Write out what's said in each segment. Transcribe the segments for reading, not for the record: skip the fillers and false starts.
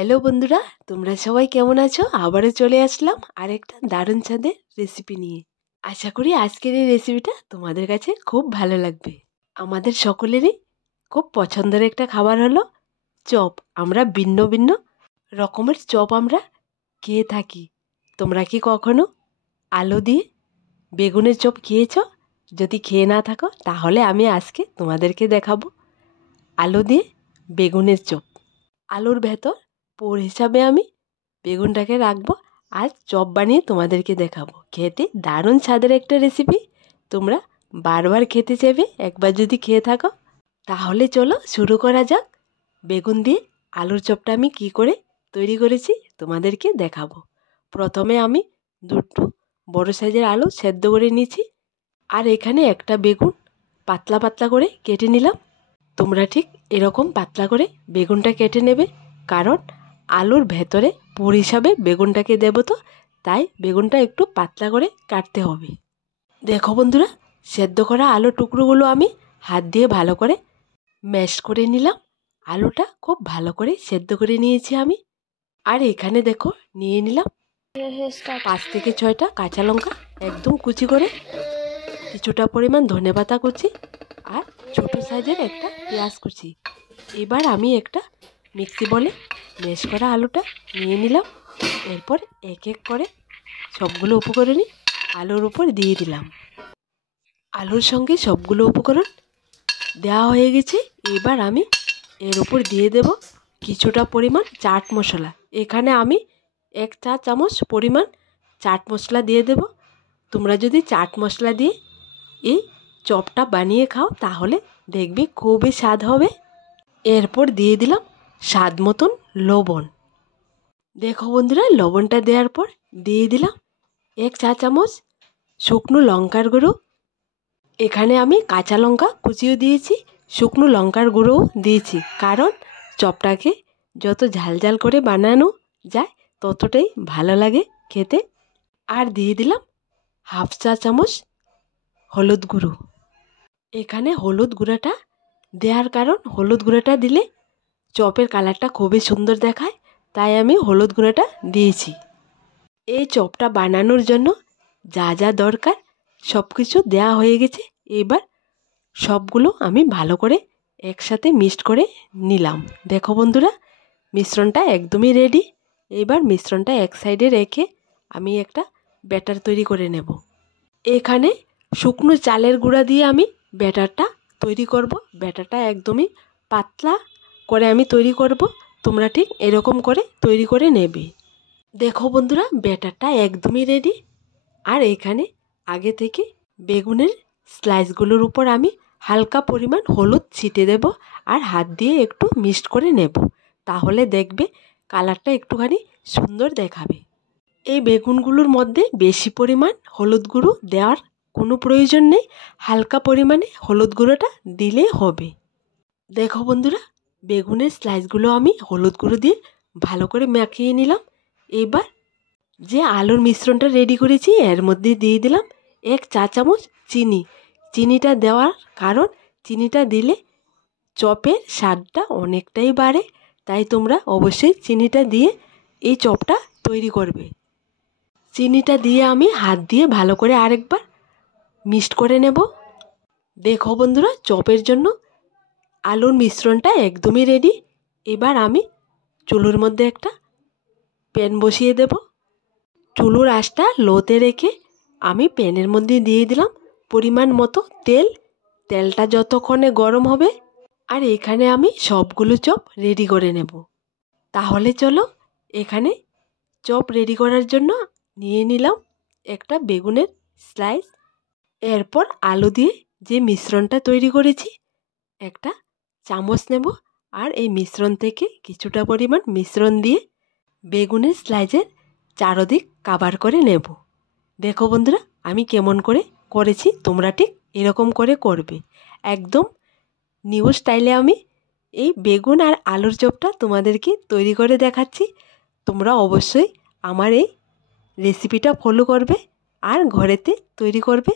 Hello বন্ধুরা, তোমরা সবাই কেমন আছো? আবারও চলে আসলাম আরেকটা দারুণ স্বাদের রেসিপি নিয়ে। আশা করি আজকের এই রেসিপিটা তোমাদের কাছে খুব ভালো লাগবে। আমাদের সকলেরই খুব পছন্দের একটা খাবার হলো চপ। আমরা ভিন্ন ভিন্ন রকমের চপ আমরা খেয়ে থাকি। তোমরা কি কখনো আলু দিয়ে বেগুনের চপ খেয়েছো? যদি খেয়ে না থাকো তাহলে আমি আজকে তোমাদেরকে দেখাবো আলু দিয়ে বেগুনের চপ। আলুর ভেতর পুর হিসাবে আমি বেগুনটাকে রাখবো আর চপ বানিয়ে তোমাদেরকে দেখাবো। খেতে দারুণ স্বাদের একটা রেসিপি, তোমরা বারবার খেতে চাইবে একবার যদি খেয়ে থাকো। তাহলে চলো শুরু করা যাক। বেগুন দিয়ে আলুর চপটা আমি কি করে তৈরি করেছি তোমাদেরকে দেখাবো। প্রথমে আমি দুটো বড় সাইজের আলু সেদ্ধ করে নিয়েছি, আর এখানে একটা বেগুন পাতলা পাতলা করে কেটে নিলাম। তোমরা ঠিক এরকম পাতলা করে বেগুনটা কেটে নেবে, কারণ আলুর ভেতরে পুর হিসাবে বেগুনটাকে দেবো, তো তাই বেগুনটা একটু পাতলা করে কাটতে হবে। দেখো বন্ধুরা, সেদ্ধ করা আলুর টুকরোগুলো আমি হাত দিয়ে ভালো করে ম্যাশ করে নিলাম। আলুটা খুব ভালো করে সেদ্ধ করে নিয়েছি আমি। আর এখানে দেখো নিয়ে নিলাম 5 থেকে 6টা কাঁচা লঙ্কা একদম কুচি করে, কিছুটা পরিমাণ ধনেপাতা কুচি আর ছোটো সাইজের একটা পেঁয়াজ কুচি। এবার আমি একটা মিক্সি বলে ম্যাশ করা আলুটা নিয়ে নিলাম। এরপর এক এক করে সবগুলো উপকরণই আলুর উপর দিয়ে দিলাম। আলুর সঙ্গে সবগুলো উপকরণ দেওয়া হয়ে গেছে। এবার আমি এর উপর দিয়ে দেব কিছুটা পরিমাণ চাট মশলা। এখানে আমি 1 চা চামচ পরিমাণ চাট মশলা দিয়ে দেব। তোমরা যদি চাট মশলা দিয়ে এই চপটা বানিয়ে খাও তাহলে দেখবে খুবই স্বাদ হবে। এরপর দিয়ে দিলাম স্বাদ মতন লবণ। দেখো বন্ধুরা, লবণটা দেওয়ার পর দিয়ে দিলাম 1 চা চামচ শুকনো লঙ্কার গুঁড়ো। এখানে আমি কাঁচা লঙ্কা কুচিও দিয়েছি, শুকনো লঙ্কার গুঁড়োও দিয়েছি, কারণ চপটাকে যত ঝাল ঝাল করে বানানো যায় ততটাই ভালো লাগে খেতে। আর দিয়ে দিলাম 1/2 চা চামচ হলুদ গুঁড়ো। এখানে হলুদ গুঁড়োটা দেওয়ার কারণ, হলুদ গুঁড়োটা দিলে চপের কালারটা খুবই সুন্দর দেখায়, তাই আমি হলুদ গুঁড়োটা দিয়েছি। এই চপটা বানানোর জন্য যা যা দরকার সব কিছু দেওয়া হয়ে গেছে। এবার সবগুলো আমি ভালো করে একসাথে মিক্সড করে নিলাম। দেখো বন্ধুরা, মিশ্রণটা একদমই রেডি। এবার মিশ্রণটা এক সাইডে রেখে আমি একটা ব্যাটার তৈরি করে নেব। এখানে শুকনো চালের গুঁড়া দিয়ে আমি ব্যাটারটা তৈরি করব। ব্যাটারটা একদমই পাতলা করে আমি তৈরি করব। তোমরা ঠিক এরকম করে তৈরি করে নেবে। দেখো বন্ধুরা, ব্যাটারটা একদমই রেডি। আর এখানে আগে থেকে বেগুনের স্লাইসগুলোর উপর আমি হালকা পরিমাণ হলুদ ছিটে দেব আর হাত দিয়ে একটু মিক্সড করে নেব। তাহলে দেখবে কালারটা একটুখানি সুন্দর দেখাবে। এই বেগুনগুলোর মধ্যে বেশি পরিমাণ হলুদ গুঁড়ো দেওয়ার কোনো প্রয়োজন নেই, হালকা পরিমাণে হলুদ গুঁড়োটা দিলে হবে। দেখো বন্ধুরা, বেগুনের স্লাইসগুলো আমি হলুদ গুঁড়ো দিয়ে ভালো করে মাখিয়ে নিলাম। এবার যে আলুর মিশ্রণটা রেডি করেছি এর মধ্যে দিয়ে দিলাম 1 চা চামচ চিনি। চিনিটা দেওয়ার কারণ, চিনিটা দিলে চপের স্বাদটা অনেকটাই বাড়ে, তাই তোমরা অবশ্যই চিনিটা দিয়ে এই চপটা তৈরি করবে। চিনিটা দিয়ে আমি হাত দিয়ে ভালো করে আরেকবার মিক্সড করে নেব। দেখো বন্ধুরা, চপের জন্য আলুর মিশ্রণটা একদমই রেডি। এবার আমি চুলোর মধ্যে একটা প্যান বসিয়ে দেব। চুলোর আঁচটা লোতে রেখে আমি প্যানের মধ্যে দিয়ে দিলাম পরিমাণ মতো তেল। তেলটা যতক্ষণে গরম হবে, আর এখানে আমি সবগুলো চপ রেডি করে নেব। তাহলে চলো, এখানে চপ রেডি করার জন্য নিয়ে নিলাম একটা বেগুনের স্লাইস। এরপর আলু দিয়ে যে মিশ্রণটা তৈরি করেছি একটা চামচ নেব, আর এই মিশ্রণ থেকে কিছুটা পরিমাণ মিশ্রণ দিয়ে বেগুনের স্লাইসের চারদিক কভার করে নেব। দেখো বন্ধুরা, আমি কেমন করে করেছি, তোমরা ঠিক এরকম করে করবে। একদম নিউ স্টাইলে আমি এই বেগুন আর আলুর চপটা তোমাদেরকে তৈরি করে দেখাচ্ছি। তোমরা অবশ্যই আমার এই রেসিপিটা ফলো করবে আর ঘরেতে তৈরি করবে।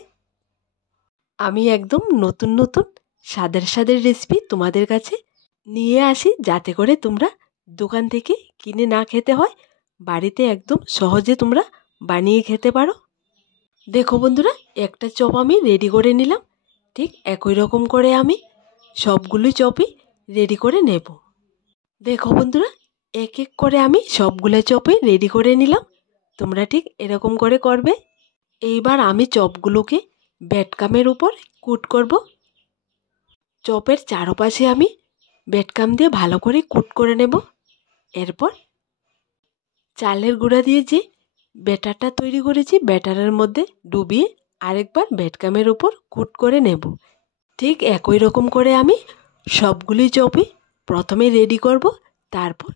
আমি একদম নতুন নতুন স্বাদের রেসিপি তোমাদের কাছে নিয়ে আসি, যাতে করে তোমরা দোকান থেকে কিনে না খেতে হয়, বাড়িতে একদম সহজে তোমরা বানিয়ে খেতে পারো। দেখো বন্ধুরা, একটা চপ আমি রেডি করে নিলাম। ঠিক একই রকম করে আমি সবগুলো চপই রেডি করে নেব। দেখো বন্ধুরা, এক এক করে আমি সবগুলো চপই রেডি করে নিলাম। তোমরা ঠিক এরকম করে করবে। এইবার আমি চপগুলোকে ব্রেডক্রামের উপর কোট করব। চপের চারপাশে আমি ব্রেডক্রাম দিয়ে ভালো করে কোট করে নেব। এরপর চালের গুঁড়া দিয়ে যে ব্যাটারটা তৈরি করেছি, ব্যাটারের মধ্যে ডুবিয়ে আরেকবার ব্রেডক্রামের উপর কোট করে নেব। ঠিক একই রকম করে আমি সবগুলি চপই প্রথমে রেডি করব, তারপর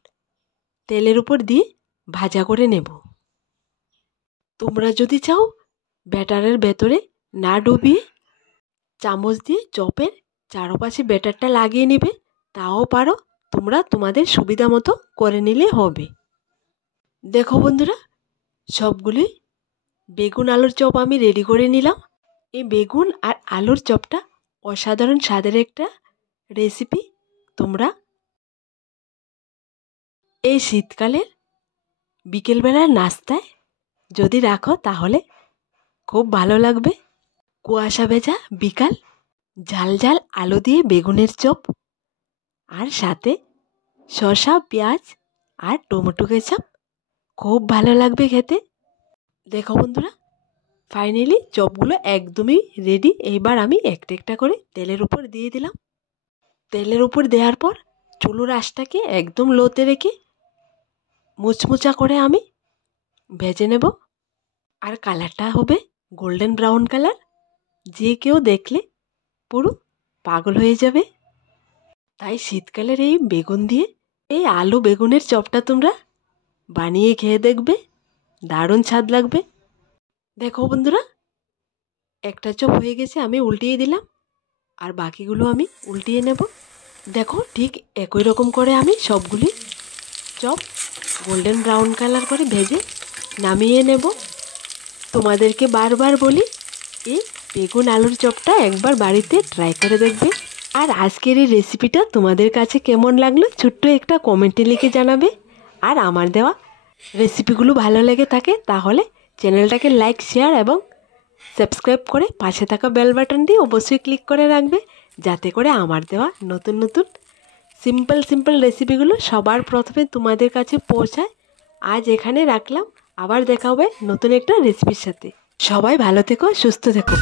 তেলের উপর দিয়ে ভাজা করে নেব। তোমরা যদি চাও ব্যাটারের ভেতরে না ডুবিয়ে চামচ দিয়ে চপের চারপাশে ব্যাটারটা লাগিয়ে নেবে, তাও পারো। তোমরা তোমাদের সুবিধা মতো করে নিলে হবে। দেখো বন্ধুরা, সবগুলি বেগুন আলুর চপ আমি রেডি করে নিলাম। এই বেগুন আর আলুর চপটা অসাধারণ স্বাদের একটা রেসিপি। তোমরা এই শীতকালের বিকেলবেলার নাস্তায় যদি রাখো তাহলে খুব ভালো লাগবে। কুয়াশা ভেজা বিকাল, ঝাল ঝাল আলু দিয়ে বেগুনের চপ, আর সাথে শসা, পেঁয়াজ আর টমেটো কেচাপ, খুব ভালো লাগবে খেতে। দেখো বন্ধুরা, ফাইনালি চপগুলো একদমই রেডি। এইবার আমি একটা একটা করে তেলের উপর দিয়ে দিলাম। তেলের উপর দেওয়ার পর চুলোর আঁচটাকে একদম লোতে রেখে মুচমুচা করে আমি ভেজে নেব। আর কালারটা হবে গোল্ডেন ব্রাউন কালার। যে কেউ দেখলে পুরো পাগল হয়ে যাবে। তাই শীতকালের এই বেগুন দিয়ে এই আলু বেগুনের চপটা তোমরা বানিয়ে খেয়ে দেখবে, দারুণ স্বাদ লাগবে। দেখো বন্ধুরা, একটা চপ হয়ে গেছে, আমি উল্টিয়ে দিলাম। আর বাকিগুলো আমি উল্টিয়ে নেব। দেখো ঠিক একই রকম করে আমি সবগুলি চপ গোল্ডেন ব্রাউন কালার করে ভেজে নামিয়ে নেব। তোমাদেরকে বারবার বলি, এই বেগুন আলুর চপটা একবার বাড়িতে ট্রাই করে দেখবে। আর আজকের এই রেসিপিটা তোমাদের কাছে কেমন লাগলো ছোট্ট একটা কমেন্টে লিখে জানাবে। আর আমার দেওয়া রেসিপিগুলো ভালো লেগে থাকে তাহলে চ্যানেলটাকে লাইক, শেয়ার এবং সাবস্ক্রাইব করে পাশে থাকা বেল বাটনটি অবশ্যই ক্লিক করে রাখবে, যাতে করে আমার দেওয়া নতুন নতুন সিম্পল রেসিপিগুলো সবার প্রথমে তোমাদের কাছে পৌঁছায়। আজ এখানে রাখলাম, আবার দেখা হবে নতুন একটা রেসিপির সাথে। সবাই ভালো থেকো, সুস্থ থেকো।